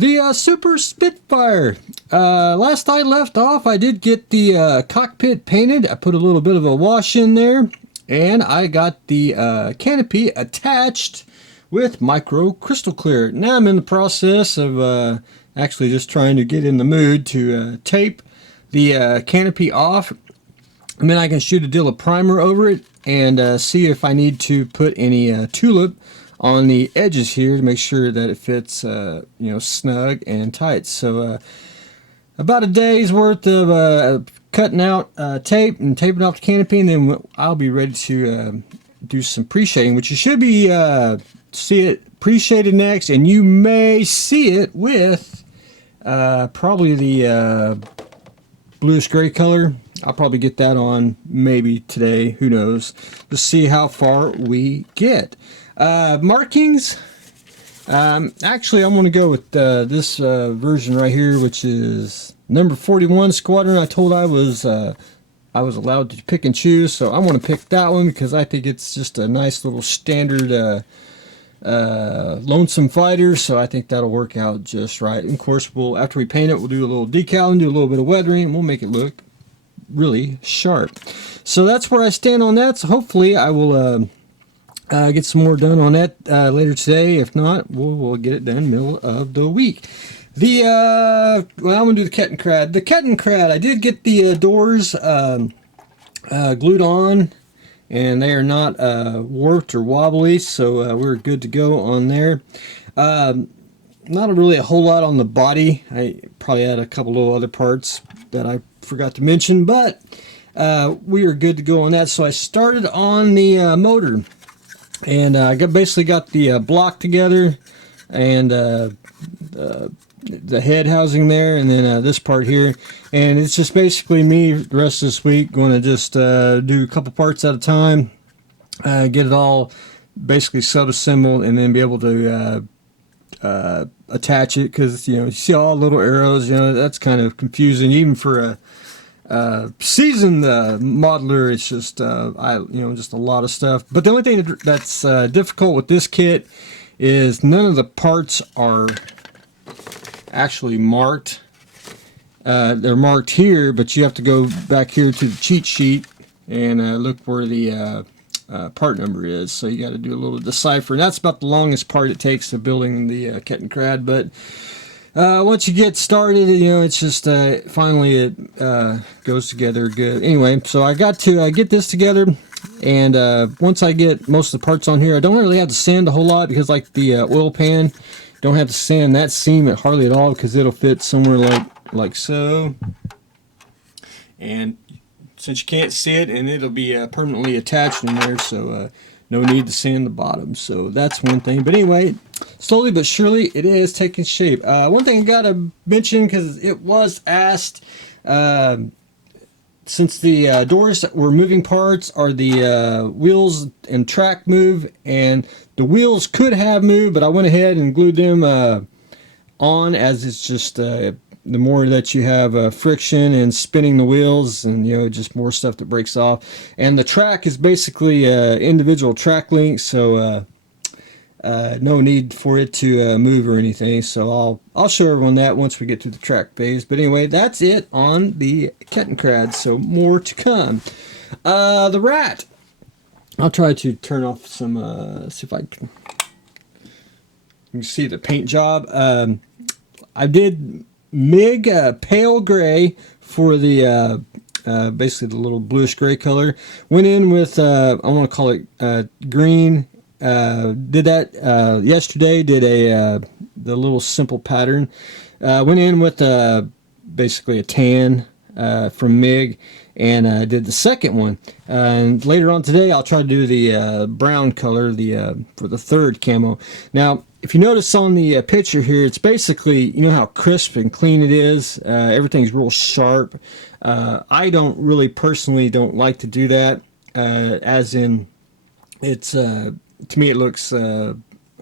The Super Spitfire. Last I left off, I did get the cockpit painted. I put a little bit of a wash in there, and I got the canopy attached with micro crystal clear. Now I'm in the process of actually just trying to get in the mood to tape the canopy off, and then I can shoot a deal of primer over it and see if I need to put any tulip on the edges here to make sure that it fits snug and tight. So about a day's worth of cutting out tape and taping off the canopy, and then I'll be ready to do some pre-shading, which you should be see it pre-shaded next, and you may see it with probably the bluish gray color. I'll probably get that on maybe today, who knows, to see how far we get. Markings, actually I'm going to go with this version right here, which is number 41 Squadron. I told I was allowed to pick and choose, so I'm going to pick that one because I think it's just a nice little standard lonesome fighter, so I think that'll work out just right. And of course, after we paint it, we'll do a little decal and do a little bit of weathering, and we'll make it look really sharp. So that's where I stand on that. So hopefully I will get some more done on that later today. If not, we'll get it done middle of the week. Well, I'm gonna do the Kettenkrad. The Kettenkrad, I did get the doors glued on, and they are not warped or wobbly, so we're good to go on there. Not really a whole lot on the body. I probably had a couple of other parts that I forgot to mention, but we are good to go on that. So I started on the motor, and I basically got the block together, and the head housing there, and then this part here, and it's just basically me the rest of this week going to just do a couple parts at a time, get it all basically sub-assembled, and then be able to attach it, because you see all the little arrows, that's kind of confusing even for a seasoned modeler. It's just just a lot of stuff. But the only thing that's difficult with this kit is none of the parts are actually marked. They're marked here, but you have to go back here to the cheat sheet and look where the part number is. So you got to do a little decipher, and that's about the longest part it takes to building the Kettenkrad. But once you get started, it's just finally it goes together good. Anyway, so I got to get this together, and once I get most of the parts on here, I don't really have to sand a whole lot, because like the oil pan, don't have to sand that seam hardly at all, because it'll fit somewhere like so. And since you can't see it, and it'll be permanently attached in there, so no need to sand the bottom. So that's one thing. But anyway, slowly but surely it is taking shape. One thing I gotta mention, because it was asked, since the doors that were moving parts are the wheels and track move, and the wheels could have moved, but I went ahead and glued them on, as it's just the more that you have friction and spinning the wheels, and just more stuff that breaks off. And the track is basically individual track links, so no need for it to move or anything. So I'll show everyone that once we get to the track phase. But anyway, that's it on the Kettenkrad, so more to come. The Rat, I'll try to turn off some, see if I can, you can see the paint job. I did MIG pale gray for the basically the little bluish gray color. Went in with I want to call it green. Did that yesterday. Did the little simple pattern. Went in with basically a tan from MIG, and did the second one. And later on today, I'll try to do the brown color, for the third camo. Now, if you notice on the picture here, it's basically, how crisp and clean it is. Everything's real sharp. I don't really personally don't like to do that, as in it's to me it looks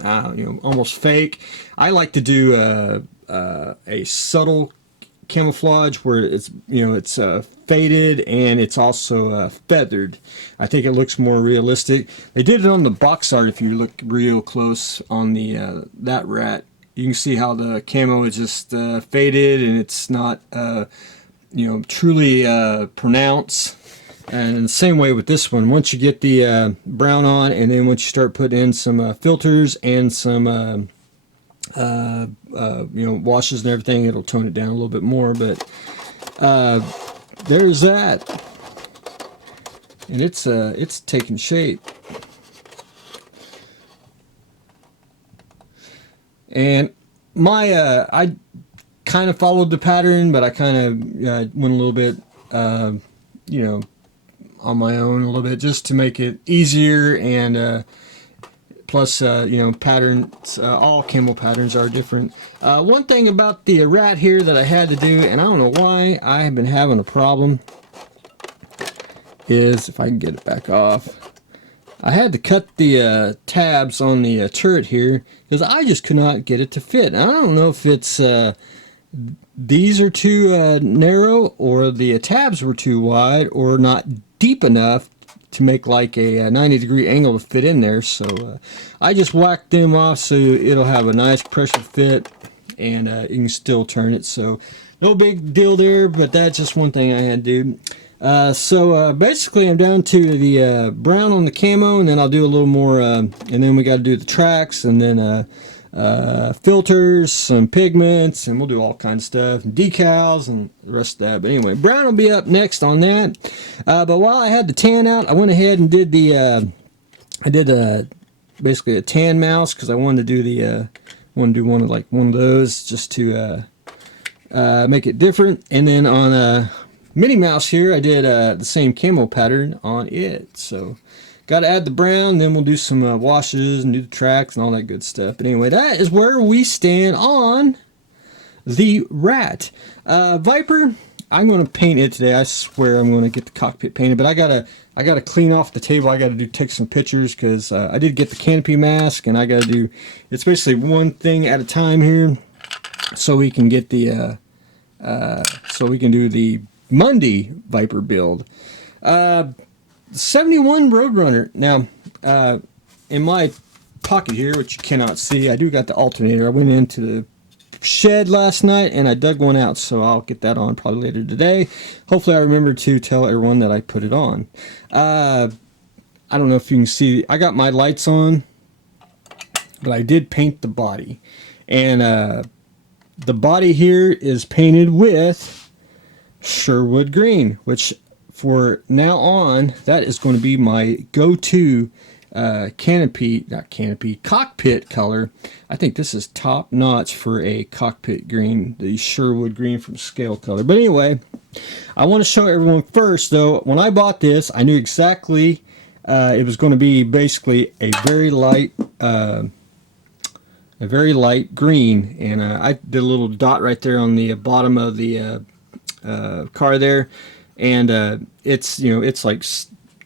almost fake. I like to do a subtle camouflage where it's it's faded and it's also feathered. I think it looks more realistic. They did it on the box art. If you look real close on the that rat, you can see how the camo is just faded, and it's not truly pronounced. And in the same way with this one, once you get the brown on, and then once you start putting in some filters and some washes and everything, it'll tone it down a little bit more. But there's that, and it's taking shape. And my I kind of followed the pattern, but I kind of went a little bit on my own a little bit, just to make it easier. And plus patterns, all camo patterns are different. One thing about the rat here that I had to do, and I don't know why I have been having a problem, is if I can get it back off, I had to cut the tabs on the turret here because I just could not get it to fit. And I don't know if it's these are too narrow, or the tabs were too wide, or not deep enough to make like a 90-degree angle to fit in there. So I just whacked them off so it'll have a nice pressure fit, and you can still turn it. So no big deal there, but that's just one thing I had to do. So basically I'm down to the brown on the camo, and then I'll do a little more, and then we got to do the tracks, and then filters, some pigments, and we'll do all kinds of stuff, and decals, and the rest of that. But anyway, brown will be up next on that. But while I had the tan out, I went ahead and did the basically a tan mouse, because I wanted to do one of those just to make it different. And then on Minnie Mouse here, I did the same camo pattern on it. So got to add the brown, then we'll do some washes and do the tracks and all that good stuff. But anyway, that is where we stand on the Rat. Viper, I'm going to paint it today. I swear I'm going to get the cockpit painted, but I gotta clean off the table. I gotta take some pictures, because I did get the canopy mask, and I gotta do, it's basically one thing at a time here, so we can get the so we can do the Monday Viper build. 71 Roadrunner. Now, in my pocket here, which you cannot see, I do got the alternator. I went into the shed last night and I dug one out, so I'll get that on probably later today. Hopefully I remember to tell everyone that I put it on. I don't know if you can see, I got my lights on, but I did paint the body. And the body here is painted with Sherwood green, which for now on, that is going to be my go-to cockpit color. I think this is top notch for a cockpit green, the Sherwood green from Scale Color. But anyway, I want to show everyone first, though. When I bought this, I knew exactly it was going to be basically a very light green, and I did a little dot right there on the bottom of the car there. And it's, you know, it's like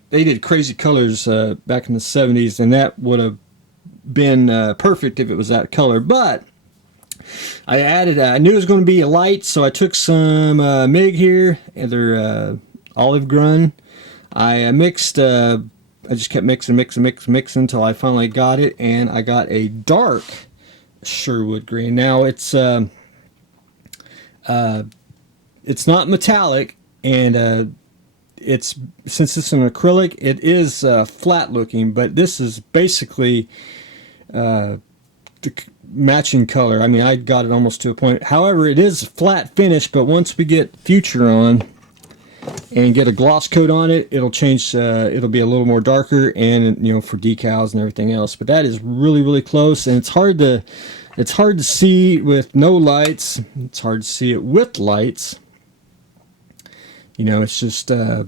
they did crazy colors back in the 70s, and that would have been perfect if it was that color. But I added, I knew it was going to be a light, so I took some MIG here, either olive grun. I mixed, I just kept mixing until I finally got it, and I got a dark Sherwood green. Now it's not metallic. And it's, since it's an acrylic, it is flat looking, but this is basically the matching color. I mean, I got it almost to a point. However, it is flat finish, but once we get Future on and get a gloss coat on it, it'll change. It'll be a little more darker, and you know, for decals and everything else. But that is really, really close, and it's hard to see with no lights. It's hard to see it with lights. You know, it's just, I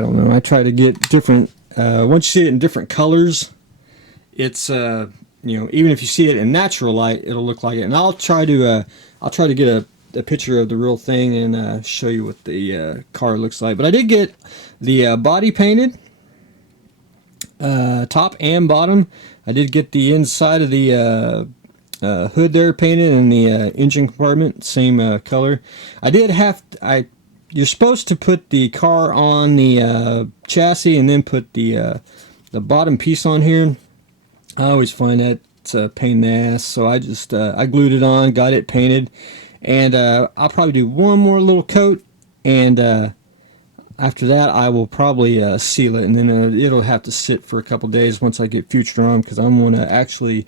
don't know, I try to get different, once you see it in different colors, it's, you know, even if you see it in natural light, it'll look like it. And I'll try to get a picture of the real thing and show you what the car looks like. But I did get the body painted, top and bottom. I did get the inside of the hood there painted, and the engine compartment, same color. I did have, you're supposed to put the car on the chassis and then put the bottom piece on here. I always find that it's a pain in the ass. So I just I glued it on, got it painted, and I'll probably do one more little coat, and after that I will probably seal it, and then it'll have to sit for a couple days once I get Future on, because I'm going to actually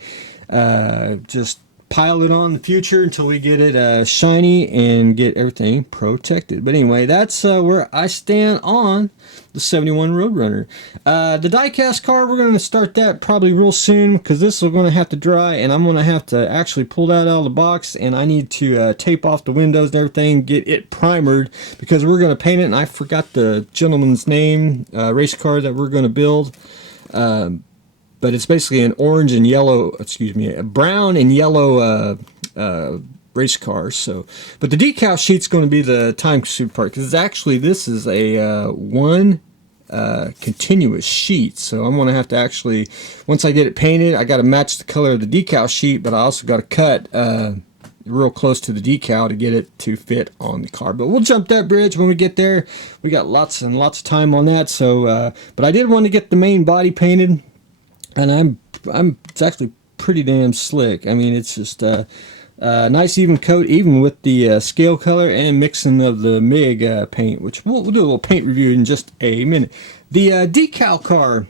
just pile it on the Future until we get it shiny and get everything protected. But anyway, that's where I stand on the 71 Roadrunner. The die-cast car, we're going to start that probably real soon, because this is going to have to dry, and I'm going to have to actually pull that out of the box, and I need to tape off the windows and everything, get it primered, because we're going to paint it, and I forgot the gentleman's name, race car that we're going to build. But it's basically an orange and yellow, excuse me, a brown and yellow race car. So, but the decal sheet's going to be the time-consuming part, because actually this is a one continuous sheet. So I'm going to have to actually, once I get it painted, I got to match the color of the decal sheet, but I also got to cut real close to the decal to get it to fit on the car. But we'll jump that bridge when we get there. We got lots and lots of time on that. So, but I did want to get the main body painted. And it's actually pretty damn slick. I mean, it's just a nice even coat, even with the scale color and mixing of the MIG paint, which we'll do a little paint review in just a minute. The decal car,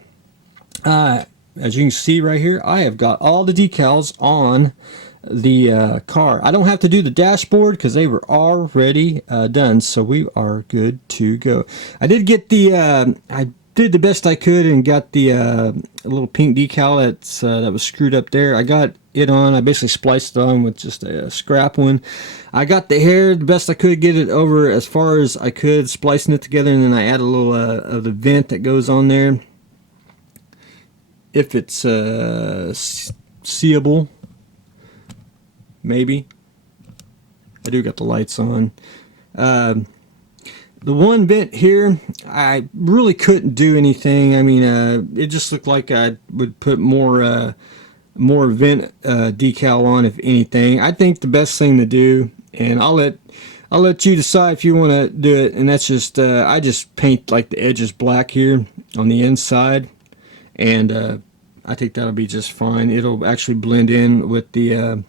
as you can see right here, I have got all the decals on the car. I don't have to do the dashboard because they were already done, so we are good to go. I did get the I did the best I could and got the little pink decal that was screwed up there. I got it on. I basically spliced it on with just a scrap one. I got the hair the best I could, get it over as far as I could, splicing it together, and then I add a little of the vent that goes on there. If it's seeable, maybe. I do got the lights on. The one vent here, I really couldn't do anything. I mean, it just looked like I would put more vent decal on, if anything. I think the best thing to do, and I'll let you decide if you want to do it, and that's just I just paint like the edges black here on the inside, and I think that'll be just fine. It'll actually blend in with the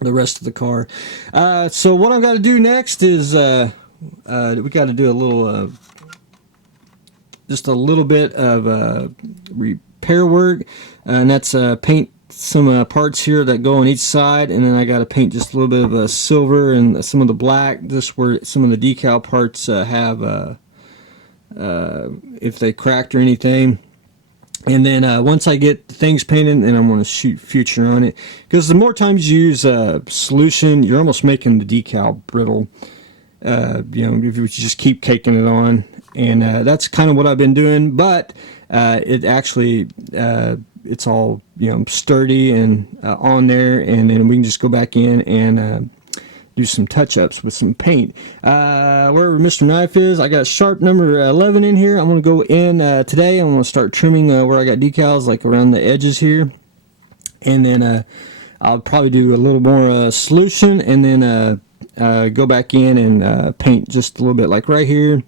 rest of the car. So what I've got to do next is we got to do a little, just a little bit of repair work, and that's paint some parts here that go on each side, and then I got to paint just a little bit of silver and some of the black, just where some of the decal parts have, if they cracked or anything. And then once I get things painted, and I'm going to shoot Future on it, because the more times you use solution, you're almost making the decal brittle. You know, if you just keep caking it on, and that's kind of what I've been doing. But it actually, it's all, you know, sturdy and on there, and then we can just go back in and do some touch-ups with some paint. Wherever Mr. Knife is, I got sharp number 11 in here. I'm going to go in today. I'm going to start trimming where I got decals, like around the edges here, and then I'll probably do a little more solution, and then go back in and paint just a little bit, like right here.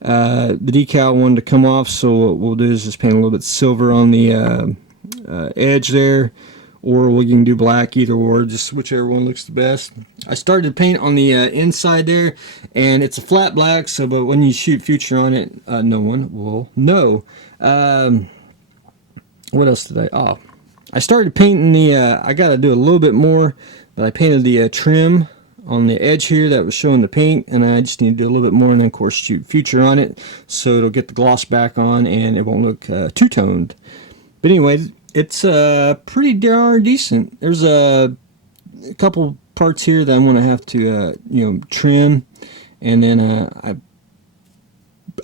The decal wanted to come off, so what we'll do is just paint a little bit silver on the edge there, or we can do black, either or, just whichever one looks the best. I started to paint on the inside there, and it's a flat black, so but when you shoot Future on it, no one will know. What else did I started painting the I gotta do a little bit more, but I painted the trim on the edge here that was showing the paint, and I just need to do a little bit more, and then of course shoot Future on it, so it'll get the gloss back on and it won't look two-toned. But anyway, it's pretty darn decent. There's a couple parts here that I'm going to have to you know, trim, and then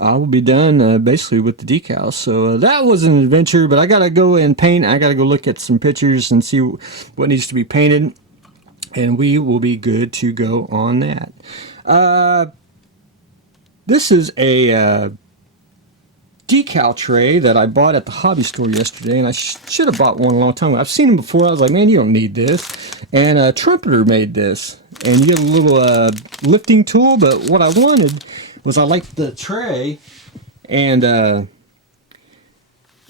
I will be done basically with the decals. So that was an adventure, but I gotta go and paint. I gotta go look at some pictures and see what needs to be painted, and we will be good to go on that. This is a decal tray that I bought at the hobby store yesterday, and I should have bought one a long time ago. I've seen them before. I was like, man, you don't need this. And Trumpeter made this, and you get a little lifting tool. But what I wanted was, I liked the tray, and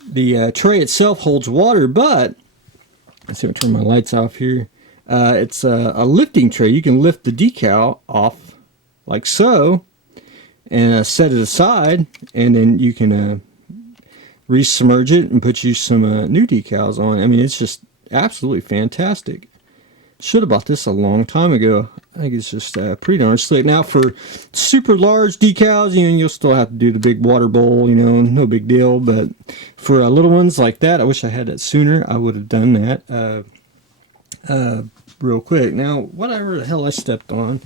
the tray itself holds water, but Let's see, I'll turn my lights off here. It's a lifting tray. You can lift the decal off like so and set it aside, and then you can resubmerge it and put you some new decals on. I mean, it's just absolutely fantastic. Should have bought this a long time ago. I think it's just pretty darn slick. Now for super large decals, you know, you'll still have to do the big water bowl, you know, no big deal. But for little ones like that, I wish I had that sooner. I would have done that real quick. Now, whatever the hell I stepped on,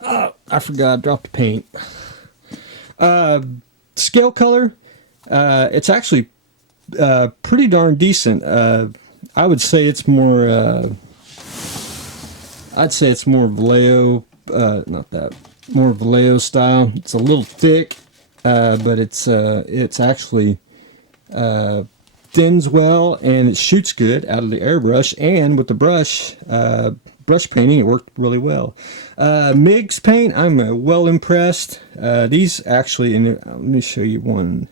I forgot, I dropped the paint. Scale color, it's actually pretty darn decent. I would say it's more... I'd say it's more Vallejo, more Vallejo style. It's a little thick, but it's actually thins well, and it shoots good out of the airbrush. And with the brush painting, it worked really well. MIG's paint, I'm well impressed. These actually, and let me show you one.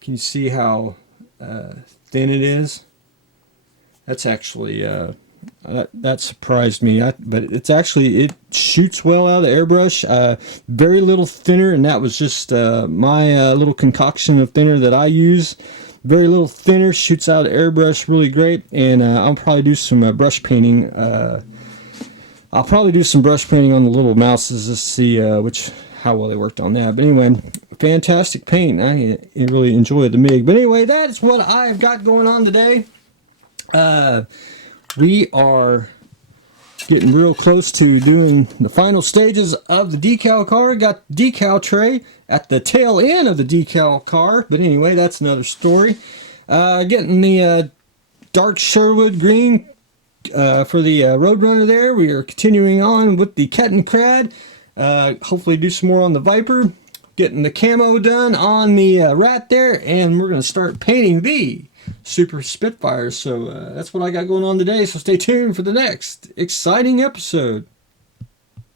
Can you see how thin it is? That's actually... that surprised me, but it's actually, it shoots well out of the airbrush. Very little thinner, and that was just my little concoction of thinner that I use. Very little thinner, shoots out of the airbrush really great. And I'll probably do some brush painting. I'll probably do some brush painting on the little mouses to see how well they worked on that. But anyway, fantastic paint. I really enjoyed the MIG. But anyway, that's what I've got going on today. We are getting real close to doing the final stages of the decal car. Got the decal tray at the tail end of the decal car. But anyway, that's another story. Getting the dark Sherwood green for the Roadrunner there. We are continuing on with the Kettenkrad. Hopefully do some more on the Viper. Getting the camo done on the Rat there. And we're going to start painting the Super Spitfire. So that's what I got going on today. So stay tuned for the next exciting episode.